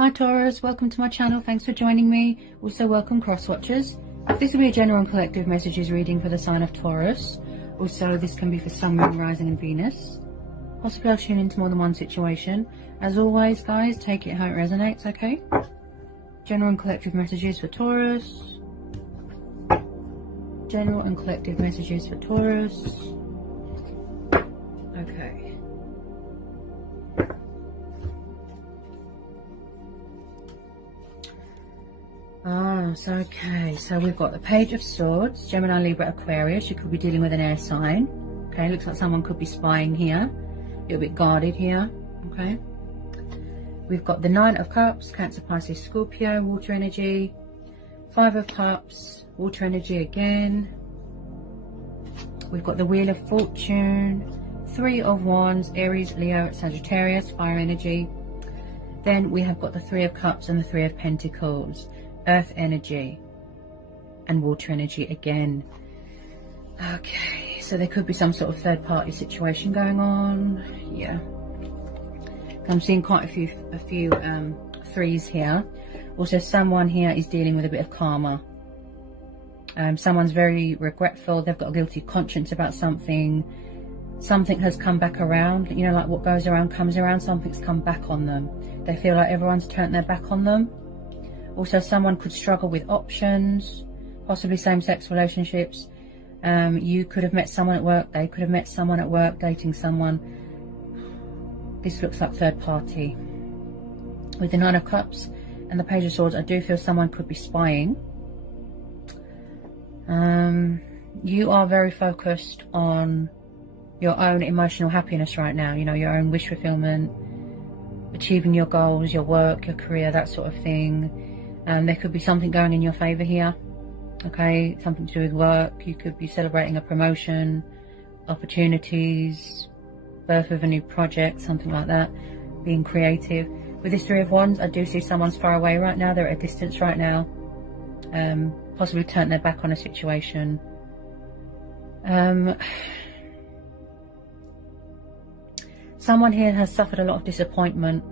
Hi Taurus, welcome to my channel. Thanks for joining me. Also welcome cross watchers. This will be a general and collective messages reading for the sign of Taurus. Also this can be for Sun, Moon, Rising and Venus. Possibly I'll tune into more than one situation. As always guys, take it how it resonates, okay? General and collective messages for Taurus. General and collective messages for Taurus. Okay. Okay, so we've got the Page of Swords, Gemini, Libra, Aquarius. You could be dealing with an air sign. Okay, looks like someone could be spying here. A little bit guarded here. Okay. We've got the Nine of Cups, Cancer, Pisces, Scorpio, water energy. Five of Cups, water energy again. We've got the Wheel of Fortune, Three of Wands, Aries, Leo, Sagittarius, fire energy. Then we have got the Three of Cups and the Three of Pentacles, earth energy and water energy again. Okay, so there could be some sort of third party situation going on. Yeah, I'm seeing quite a few threes here. Also someone here is dealing with a bit of karma. Someone's very regretful. They've got a guilty conscience about something. Something has come back around, you know, like what goes around comes around. Something's come back on them. They feel like everyone's turned their back on them. Also someone could struggle with options, possibly same-sex relationships. You could have met someone at work, they could have met someone at work, dating someone. This looks like third party. With the Nine of Cups and the Page of Swords, I do feel someone could be spying. You are very focused on your own emotional happiness right now, you know, your own wish fulfillment, achieving your goals, your work, your career, that sort of thing. There could be something going in your favor here, okay, something to do with work. You could be celebrating a promotion, opportunities, birth of a new project, something like that, being creative. With this Three of Wands, I do see someone's far away right now. They're at a distance right now, possibly turned their back on a situation. Someone here has suffered a lot of disappointment.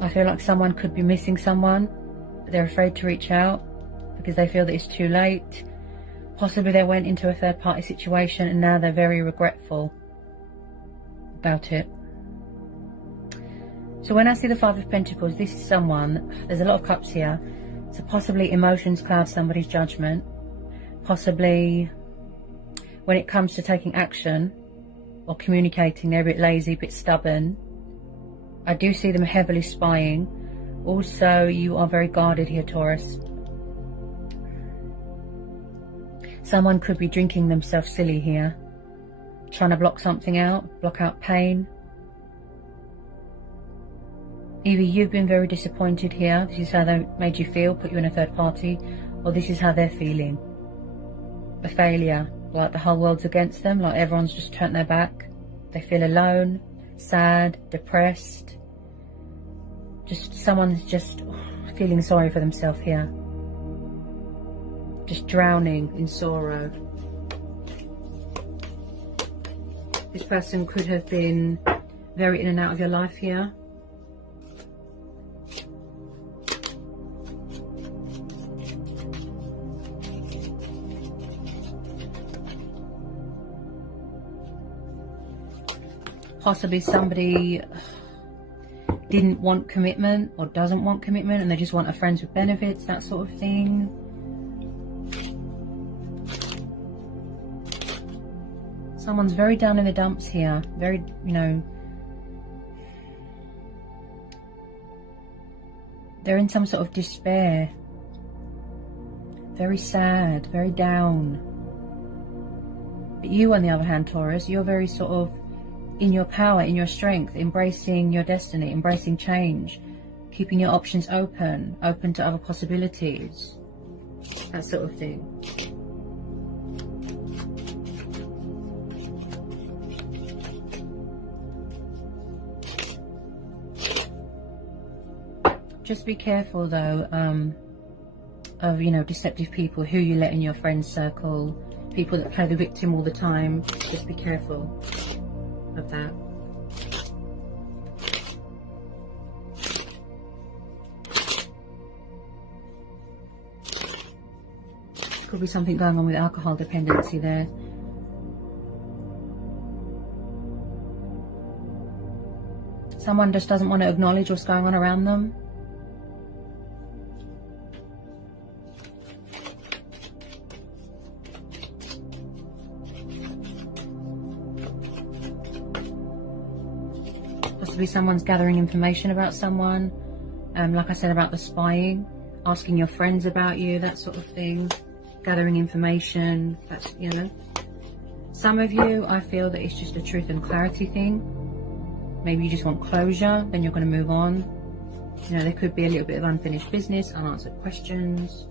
I feel like someone could be missing someone, but they're afraid to reach out because they feel that it's too late. Possibly they went into a third party situation and now they're very regretful about it. So when I see the Five of Pentacles, this is someone, there's a lot of cups here, so possibly emotions cloud somebody's judgment. Possibly when it comes to taking action or communicating, they're a bit lazy, a bit stubborn. I do see them heavily spying. Also, you are very guarded here, Taurus. Someone could be drinking themselves silly here, trying to block something out, block out pain. Either you've been very disappointed here, this is how they made you feel, put you in a third party, or this is how they're feeling. A failure, like the whole world's against them, like everyone's just turned their back. They feel alone, sad, depressed. Just someone's just feeling sorry for themselves here. Just drowning in sorrow. This person could have been very in and out of your life here. Possibly somebody didn't want commitment or doesn't want commitment and they just want a friends with benefits, that sort of thing. Someone's very down in the dumps here, very, you know, they're in some sort of despair, very sad, very down. But you, on the other hand, Taurus, you're very sort of in your power, in your strength, embracing your destiny, embracing change, keeping your options open to other possibilities, that sort of thing. Just be careful though of, you know, deceptive people who you let in your friend circle, people that play the victim all the time. Just be careful of that. Could be something going on with alcohol dependency there. Someone just doesn't want to acknowledge what's going on around them. Possibly someone's gathering information about someone. Like I said about the spying, asking your friends about you, that sort of thing. Gathering information, that's, you know. Some of you, I feel that it's just a truth and clarity thing. Maybe you just want closure, then you're going to move on. You know, there could be a little bit of unfinished business, unanswered questions.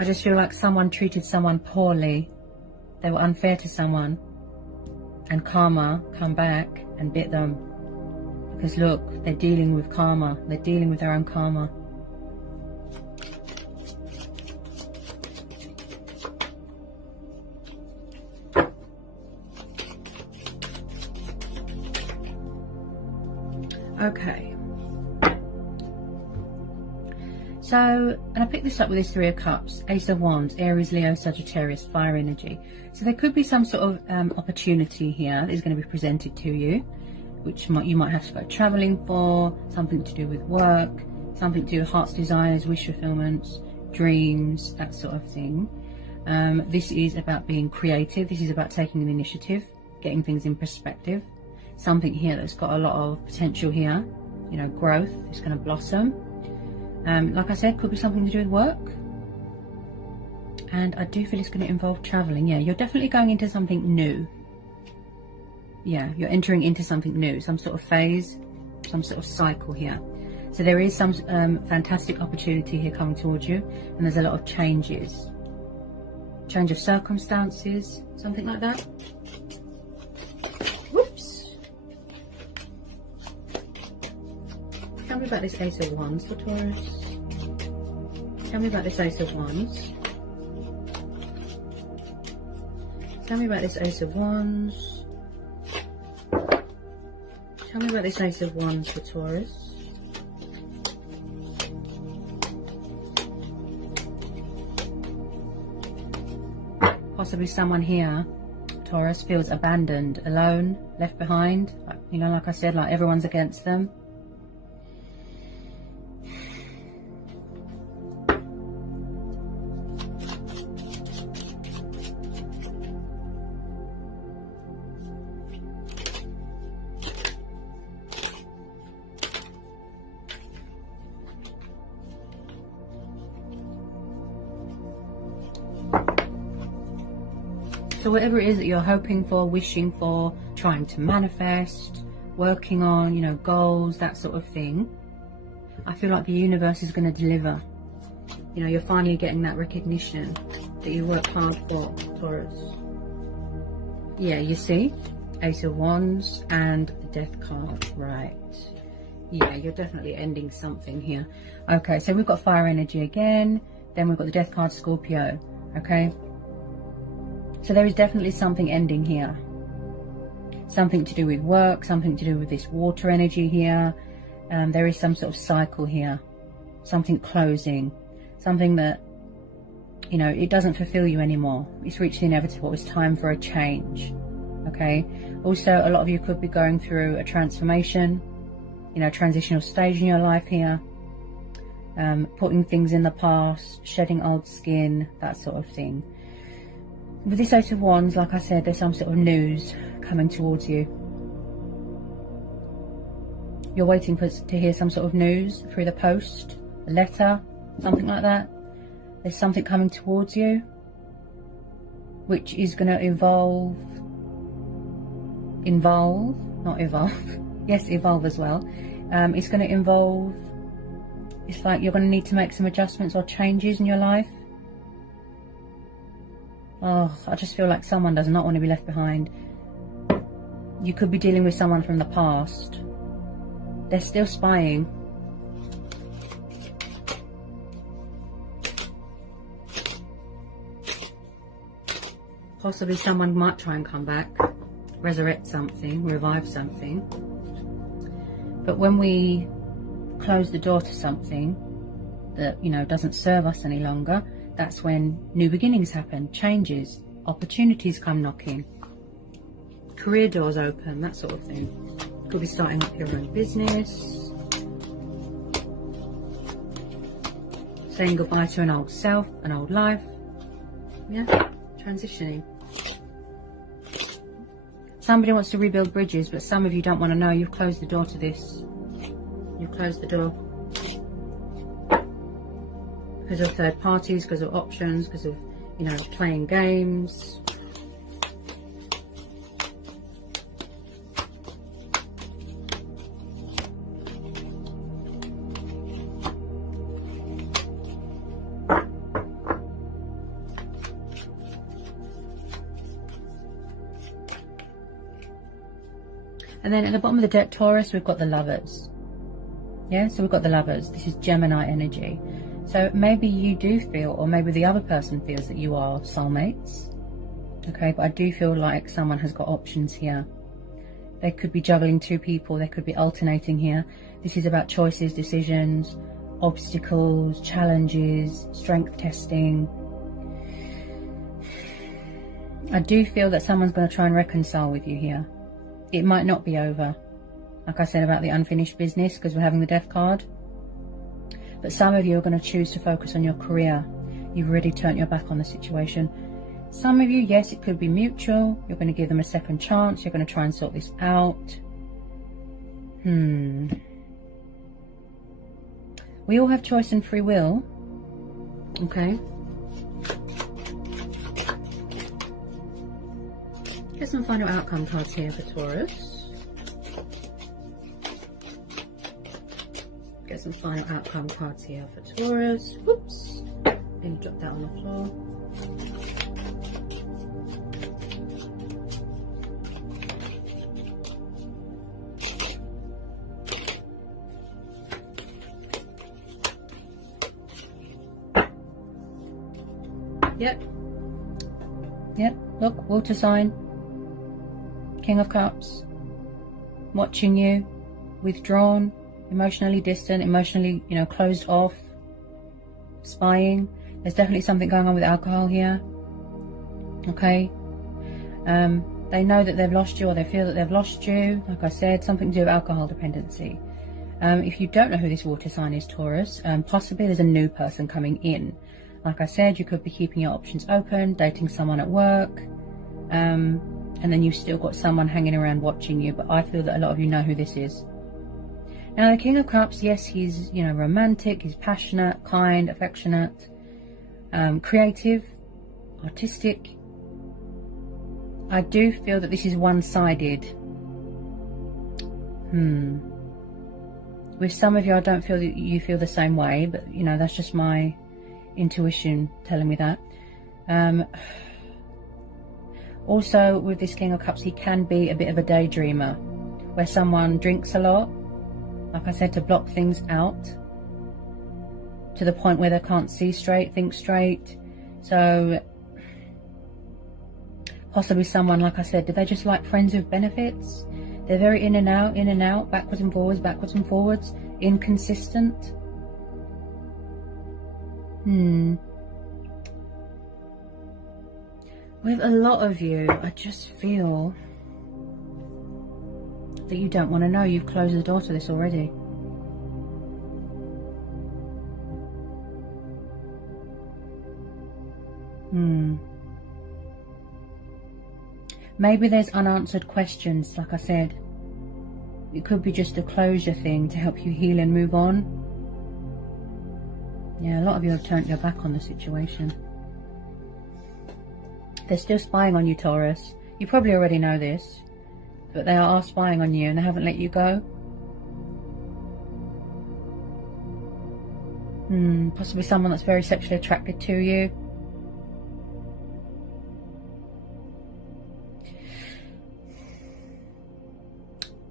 I just feel like someone treated someone poorly. They were unfair to someone. And karma come back and bit them. Because look, they're dealing with karma. They're dealing with their own karma. Okay. So, and I picked this up with this Three of Cups, Ace of Wands, Aries, Leo, Sagittarius, fire energy. So there could be some sort of opportunity here that is going to be presented to you, which you might have to go traveling for, something to do with work, something to do with heart's desires, wish fulfillments, dreams, that sort of thing. This is about being creative. This is about taking an initiative, getting things in perspective. Something here that's got a lot of potential here, you know, growth is going to blossom. Like I said, could be something to do with work. And I do feel it's going to involve traveling. Yeah, you're definitely going into something new. Yeah, you're entering into something new, some sort of phase, some sort of cycle here. So there is some fantastic opportunity here coming towards you, and there's a lot of changes. Change of circumstances, something like that. Whoops. Tell me about this Ace of Wands for Taurus. Tell me about this Ace of Wands. Tell me about this Ace of Wands. Tell me about this Ace of Wands for Taurus. Possibly someone here, Taurus, feels abandoned, alone, left behind. You know, like I said, like everyone's against them. So whatever it is that you're hoping for, wishing for, trying to manifest, working on, you know, goals, that sort of thing, I feel like the universe is going to deliver. You know, you're finally getting that recognition that you worked hard for, Taurus. Yeah, you see? Ace of Wands and the Death card, right. Yeah, you're definitely ending something here. Okay, so we've got fire energy again. Then we've got the Death card, Scorpio. Okay. So there is definitely something ending here. Something to do with work, something to do with this water energy here. There is some sort of cycle here. Something closing. Something that, you know, it doesn't fulfill you anymore. It's reached the inevitable. It's time for a change. Okay. Also, a lot of you could be going through a transformation, you know, transitional stage in your life here. Putting things in the past, shedding old skin, that sort of thing. With this Ace of Wands, like I said, there's some sort of news coming towards you. You're waiting to hear some sort of news through the post, a letter, something like that. There's something coming towards you, which is going to evolve, yes, evolve as well. It's going to involve, it's like you're going to need to make some adjustments or changes in your life. Oh, I just feel like someone does not want to be left behind. You could be dealing with someone from the past. They're still spying. Possibly someone might try and come back, resurrect something, revive something. But when we close the door to something that, you know, doesn't serve us any longer, That's when new beginnings happen, changes, opportunities come knocking, career doors open, that sort of thing. Could be starting up your own business, saying goodbye to an old self, an old life. Yeah, transitioning. Somebody wants to rebuild bridges, but some of you don't want to know. You've closed the door to this. You've closed the door. Because of third parties, because of options, because of, you know, playing games. And then at the bottom of the deck, Taurus, we've got the Lovers. Yeah, so we've got the Lovers. This is Gemini energy. So maybe you do feel, or maybe the other person feels, that you are soulmates. Okay, but I do feel like someone has got options here. They could be juggling two people. They could be alternating here. This is about choices, decisions, obstacles, challenges, strength testing. I do feel that someone's going to try and reconcile with you here. It might not be over, like I said about the unfinished business, because we're having the Death card. But some of you are going to choose to focus on your career. You've already turned your back on the situation. Some of you, yes, it could be mutual. You're going to give them a second chance. You're going to try and sort this out. We all have choice and free will. Okay. Get some final outcome cards here for Taurus. Get some final outcome cards here for Taurus. Whoops. Then drop that on the floor. Yep. Look, water sign. King of Cups, watching you, withdrawn, emotionally distant, emotionally, you know, closed off, spying. There's definitely something going on with alcohol here. Okay. They know that they've lost you, or they feel that they've lost you. Like I said, something to do with alcohol dependency. If you don't know who this water sign is, Taurus, possibly there's a new person coming in. Like I said, you could be keeping your options open, dating someone at work, and then you've still got someone hanging around watching you. But I feel that a lot of you know who this is. Now, the King of Cups, yes, he's, you know, romantic, he's passionate, kind, affectionate, creative, artistic. I do feel that this is one-sided. With some of you, I don't feel that you feel the same way, but, you know, that's just my intuition telling me that. Also, with this King of Cups, he can be a bit of a daydreamer, where someone drinks a lot, like I said, to block things out, to the point where they can't see straight, think straight. So, possibly someone, like I said, do they just like friends with benefits? They're very in and out, backwards and forwards, inconsistent. With a lot of you, I just feel that you don't want to know. You've closed the door to this already. Maybe there's unanswered questions, like I said. It could be just a closure thing to help you heal and move on. Yeah, a lot of you have turned your back on the situation. They're still spying on you, Taurus. You probably already know this, but they are spying on you and they haven't let you go. Possibly someone that's very sexually attracted to you.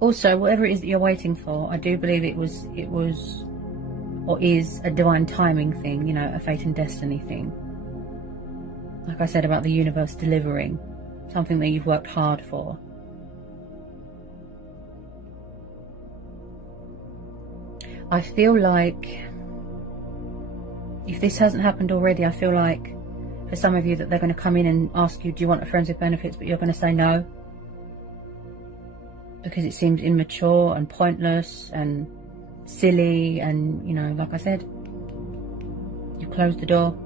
Also, whatever it is that you're waiting for, I do believe it was or is a divine timing thing, you know, a fate and destiny thing. Like I said about the universe delivering something that you've worked hard for. I feel like If this hasn't happened already, I feel like for some of you that they're going to come in and ask you, do you want a friends with benefits, but you're going to say no. Because it seems immature and pointless and silly, and, you know, like I said, you closed the door.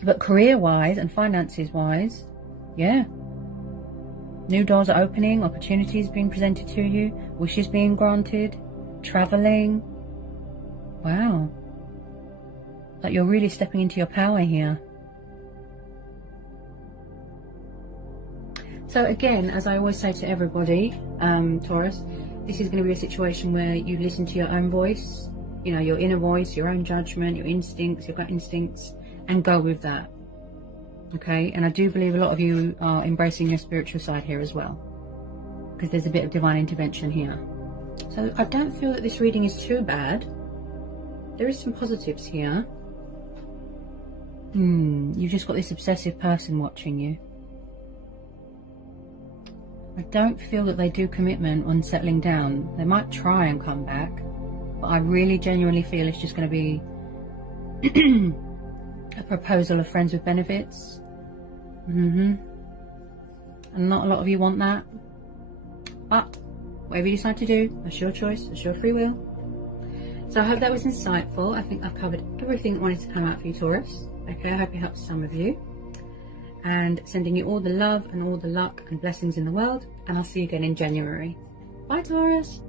But career-wise and finances-wise, yeah. New doors are opening, opportunities being presented to you, wishes being granted, traveling. Wow. Like you're really stepping into your power here. So again, as I always say to everybody, Taurus, this is going to be a situation where you listen to your own voice, you know, your inner voice, your own judgment, your instincts, your gut instincts, and go with that. Okay, and I do believe a lot of you are embracing your spiritual side here as well, because there's a bit of divine intervention here. So I don't feel that this reading is too bad. There is some positives here. You've just got this obsessive person watching you. I don't feel that they do commitment on settling down. They might try and come back, but I really genuinely feel it's just going to be a proposal of friends with benefits. And not a lot of you want that, but whatever you decide to do, that's your choice, that's your free will. So I hope that was insightful. I think I've covered everything that wanted to come out for you, Taurus. Okay, I hope it helps some of you, and sending you all the love and all the luck and blessings in the world, and I'll see you again in January. Bye, Taurus.